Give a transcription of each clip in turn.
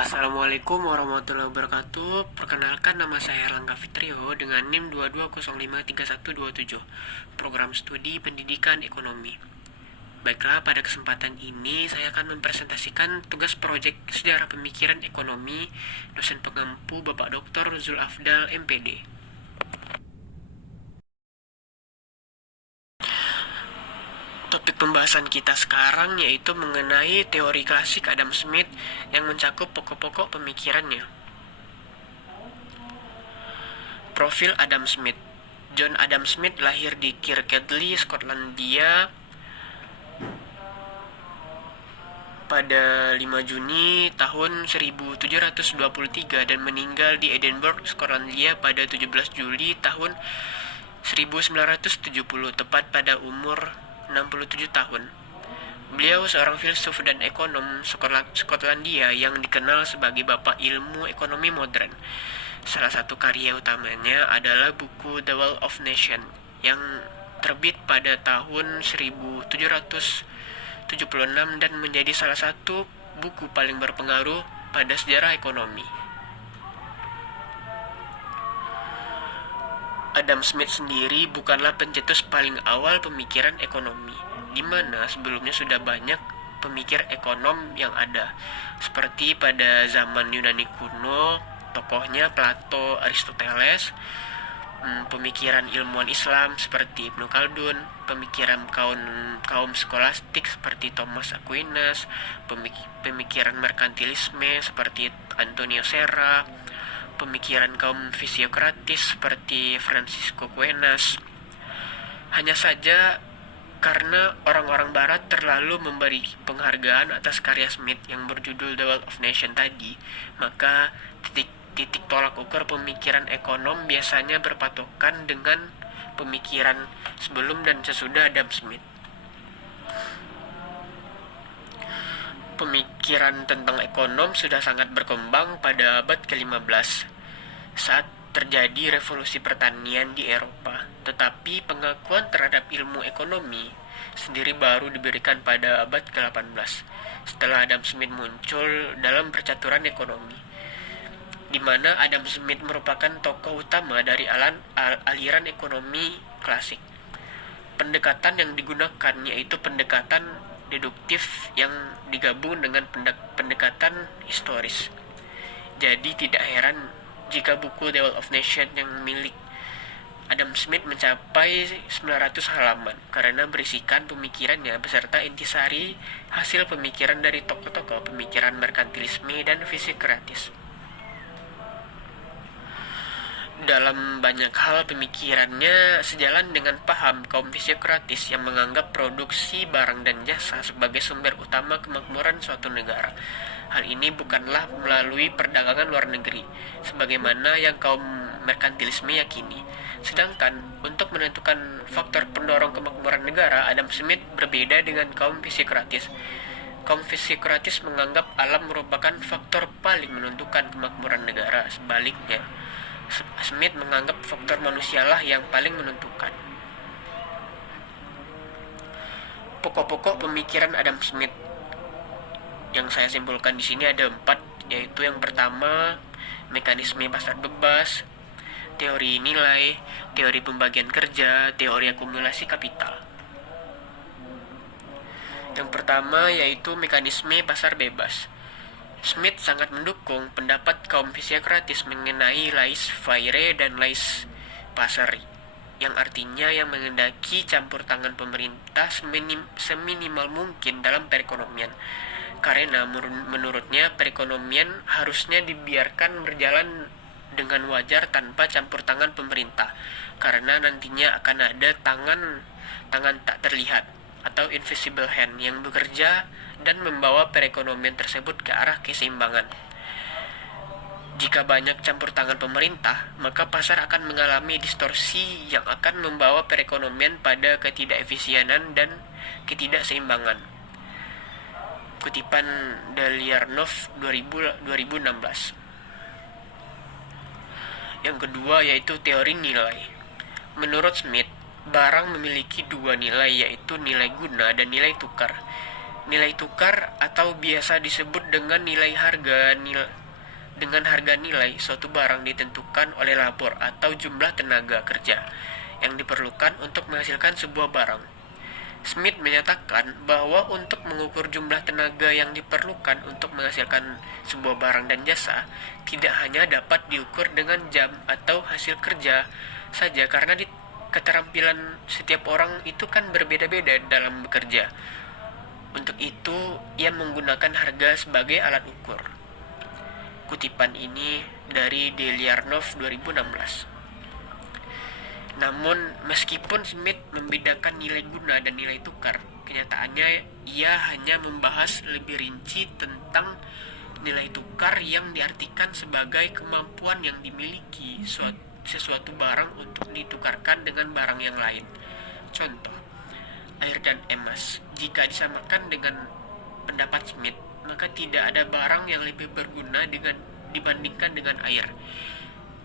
Assalamualaikum warahmatullahi wabarakatuh. Perkenalkan, nama saya Erlangga Fitrio dengan NIM 22053127, Program Studi Pendidikan Ekonomi. Baiklah, pada kesempatan ini saya akan mempresentasikan tugas proyek Sejarah Pemikiran Ekonomi dosen pengampu Bapak Dr. Zul Afdal, MPD. Topik pembahasan kita sekarang yaitu mengenai teori klasik Adam Smith yang mencakup pokok-pokok pemikirannya. Profil Adam Smith. John Adam Smith lahir di Kirkcaldy, Skotlandia pada 5 Juni tahun 1723 dan meninggal di Edinburgh, Skotlandia pada 17 Juli tahun 1970, tepat pada umur 67 tahun. Beliau seorang filsuf dan ekonom Skotlandia yang dikenal sebagai bapak ilmu ekonomi modern. Salah satu karya utamanya adalah buku The Wealth of Nations yang terbit pada tahun 1776 dan menjadi salah satu buku paling berpengaruh pada sejarah ekonomi. Adam Smith sendiri bukanlah pencetus paling awal pemikiran ekonomi, di mana sebelumnya sudah banyak pemikir ekonom yang ada, seperti pada zaman Yunani kuno, tokohnya Plato, Aristoteles, pemikiran ilmuwan Islam seperti Ibnu Khaldun, pemikiran kaum skolastik seperti Thomas Aquinas, pemikiran merkantilisme seperti Antonio Serra, pemikiran kaum fisiokratis seperti Francisco Aquinas. Hanya saja karena orang-orang barat terlalu memberi penghargaan atas karya Smith yang berjudul The Wealth of Nations tadi, maka titik tolak ukur pemikiran ekonom biasanya berpatokan dengan pemikiran sebelum dan sesudah Adam Smith. Pemikiran tentang ekonom sudah sangat berkembang pada abad ke-15 saat terjadi revolusi pertanian di Eropa. Tetapi pengakuan terhadap ilmu ekonomi sendiri baru diberikan pada abad ke-18 setelah Adam Smith muncul dalam percaturan ekonomi, di mana Adam Smith merupakan tokoh utama dari aliran ekonomi klasik. Pendekatan yang digunakan yaitu pendekatan deduktif yang digabung dengan pendekatan historis. Jadi tidak heran jika buku The Wealth of Nations yang milik Adam Smith mencapai 900 halaman karena berisikan pemikirannya beserta intisari hasil pemikiran dari tokoh-tokoh pemikiran merkantilisme dan fisiokratis. Dalam banyak hal pemikirannya sejalan dengan paham kaum fisiokratis yang menganggap produksi barang dan jasa sebagai sumber utama kemakmuran suatu negara. Hal ini bukanlah melalui perdagangan luar negeri, sebagaimana yang kaum merkantilisme yakini. Sedangkan untuk menentukan faktor pendorong kemakmuran negara, Adam Smith berbeda dengan kaum fisiokratis. Kaum fisiokratis menganggap alam merupakan faktor paling menentukan kemakmuran negara. Sebaliknya, Smith menganggap faktor manusialah yang paling menentukan. Pokok-pokok pemikiran Adam Smith yang saya simpulkan di sini ada 4, yaitu yang pertama mekanisme pasar bebas, teori nilai, teori pembagian kerja, teori akumulasi kapital. Yang pertama yaitu mekanisme pasar bebas. Smith sangat mendukung pendapat kaum fisiokratis mengenai laissez-faire dan laissez-passer, yang artinya yang menghendaki campur tangan pemerintah seminimal mungkin dalam perekonomian. Karena menurutnya perekonomian harusnya dibiarkan berjalan dengan wajar tanpa campur tangan pemerintah, karena nantinya akan ada tangan tak terlihat atau invisible hand yang bekerja dan membawa perekonomian tersebut ke arah keseimbangan. Jika banyak campur tangan pemerintah, maka pasar akan mengalami distorsi yang akan membawa perekonomian pada ketidakefisienan dan ketidakseimbangan. Kutipan Daliarnov 2016. Yang kedua yaitu teori nilai. Menurut Smith, barang memiliki dua nilai, yaitu nilai guna dan nilai tukar. Nilai tukar atau biasa disebut dengan dengan harga nilai suatu barang ditentukan oleh labor atau jumlah tenaga kerja yang diperlukan untuk menghasilkan sebuah barang. Smith menyatakan bahwa untuk mengukur jumlah tenaga yang diperlukan untuk menghasilkan sebuah barang dan jasa tidak hanya dapat diukur dengan jam atau hasil kerja saja, karena keterampilan setiap orang itu kan berbeda-beda dalam bekerja. Untuk itu, ia menggunakan harga sebagai alat ukur. Kutipan ini dari Deliarnov 2016. Namun, meskipun Smith membedakan nilai guna dan nilai tukar, kenyataannya ia hanya membahas lebih rinci tentang nilai tukar yang diartikan sebagai kemampuan yang dimiliki sesuatu barang untuk ditukarkan dengan barang yang lain. Contoh, air dan emas. Jika disamakan dengan pendapat Smith, maka tidak ada barang yang lebih berguna dibandingkan dengan air.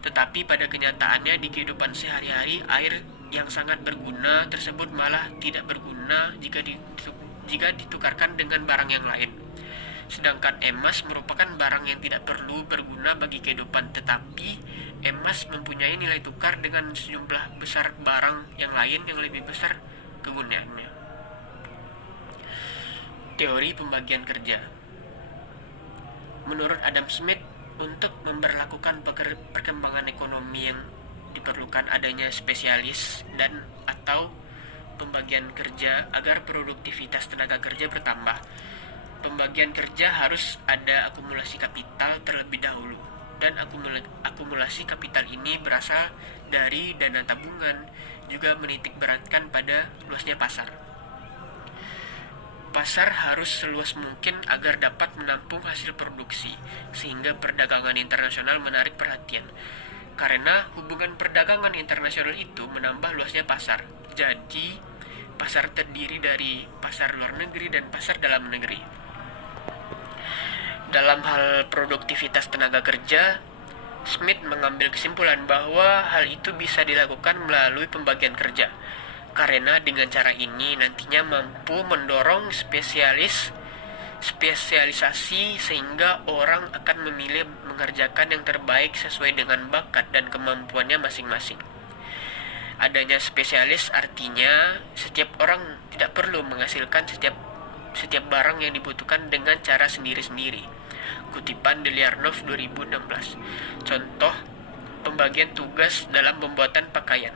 Tetapi pada kenyataannya di kehidupan sehari-hari, air yang sangat berguna tersebut malah tidak berguna jika ditukarkan dengan barang yang lain. Sedangkan emas merupakan barang yang tidak perlu berguna bagi kehidupan, tetapi emas mempunyai nilai tukar dengan sejumlah besar barang yang lain yang lebih besar kegunaannya. Teori pembagian kerja. Menurut Adam Smith, untuk memberlakukan perkembangan ekonomi yang diperlukan adanya spesialis dan atau pembagian kerja agar produktivitas tenaga kerja bertambah. Pembagian kerja harus ada akumulasi kapital terlebih dahulu, dan akumulasi kapital ini berasal dari dana tabungan, juga menitik beratkan pada luasnya pasar. Pasar harus seluas mungkin agar dapat menampung hasil produksi, sehingga perdagangan internasional menarik perhatian. Karena hubungan perdagangan internasional itu menambah luasnya pasar. Jadi, pasar terdiri dari pasar luar negeri dan pasar dalam negeri. Dalam hal produktivitas tenaga kerja, Smith mengambil kesimpulan bahwa hal itu bisa dilakukan melalui pembagian kerja, karena dengan cara ini nantinya mampu mendorong spesialisasi sehingga orang akan memilih mengerjakan yang terbaik sesuai dengan bakat dan kemampuannya masing-masing. Adanya spesialis artinya setiap orang tidak perlu menghasilkan setiap barang yang dibutuhkan dengan cara sendiri-sendiri. Kutipan Deliarnov 2016. Contoh, pembagian tugas dalam pembuatan pakaian.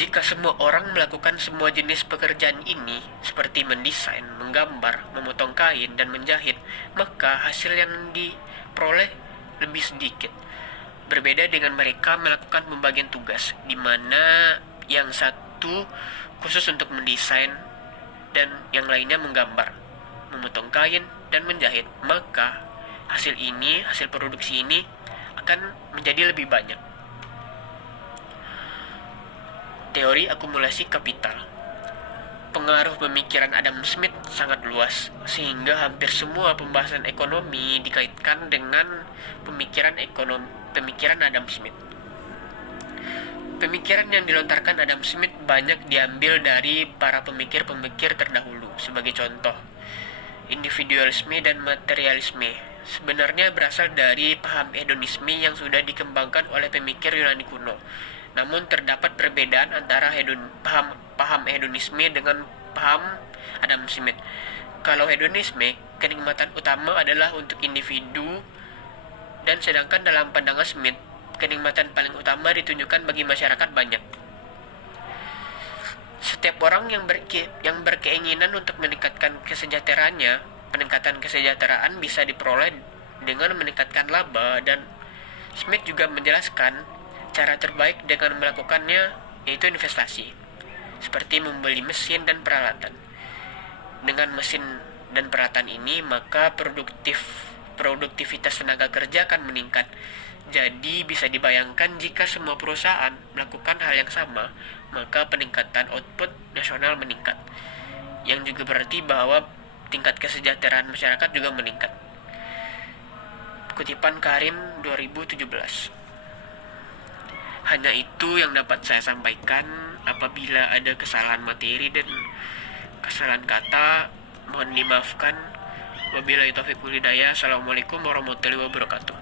Jika semua orang melakukan semua jenis pekerjaan ini, seperti mendesain, menggambar, memotong kain, dan menjahit, maka hasil yang diperoleh lebih sedikit. Berbeda dengan mereka melakukan pembagian tugas, di mana yang satu khusus untuk mendesain dan yang lainnya menggambar, memotong kain, dan menjahit, maka hasil produksi ini akan menjadi lebih banyak. Teori akumulasi kapital. Pengaruh pemikiran Adam Smith sangat luas, sehingga hampir semua pembahasan ekonomi dikaitkan dengan pemikiran Adam Smith. Pemikiran yang dilontarkan Adam Smith banyak diambil dari para pemikir-pemikir terdahulu. Sebagai contoh, individualisme dan materialisme sebenarnya berasal dari paham hedonisme yang sudah dikembangkan oleh pemikir Yunani kuno. Namun terdapat perbedaan antara paham hedonisme dengan paham Adam Smith. Kalau hedonisme, kenikmatan utama adalah untuk individu, dan sedangkan dalam pandangan Smith, kenikmatan paling utama ditunjukkan bagi masyarakat banyak. Setiap orang yang berkeinginan untuk meningkatkan kesejahteraannya, peningkatan kesejahteraan bisa diperoleh dengan meningkatkan laba, dan Smith juga menjelaskan cara terbaik dengan melakukannya yaitu investasi, seperti membeli mesin dan peralatan. Dengan mesin dan peralatan ini, maka produktivitas tenaga kerja akan meningkat. Jadi bisa dibayangkan jika semua perusahaan melakukan hal yang sama, maka peningkatan output nasional meningkat, yang juga berarti bahwa tingkat kesejahteraan masyarakat juga meningkat. Kutipan Karim 2017. Hanya itu yang dapat saya sampaikan. Apabila ada kesalahan materi dan kesalahan kata mohon dimaafkan. Wabillahi taufiq wal hidayah. Assalamualaikum warahmatullahi wabarakatuh.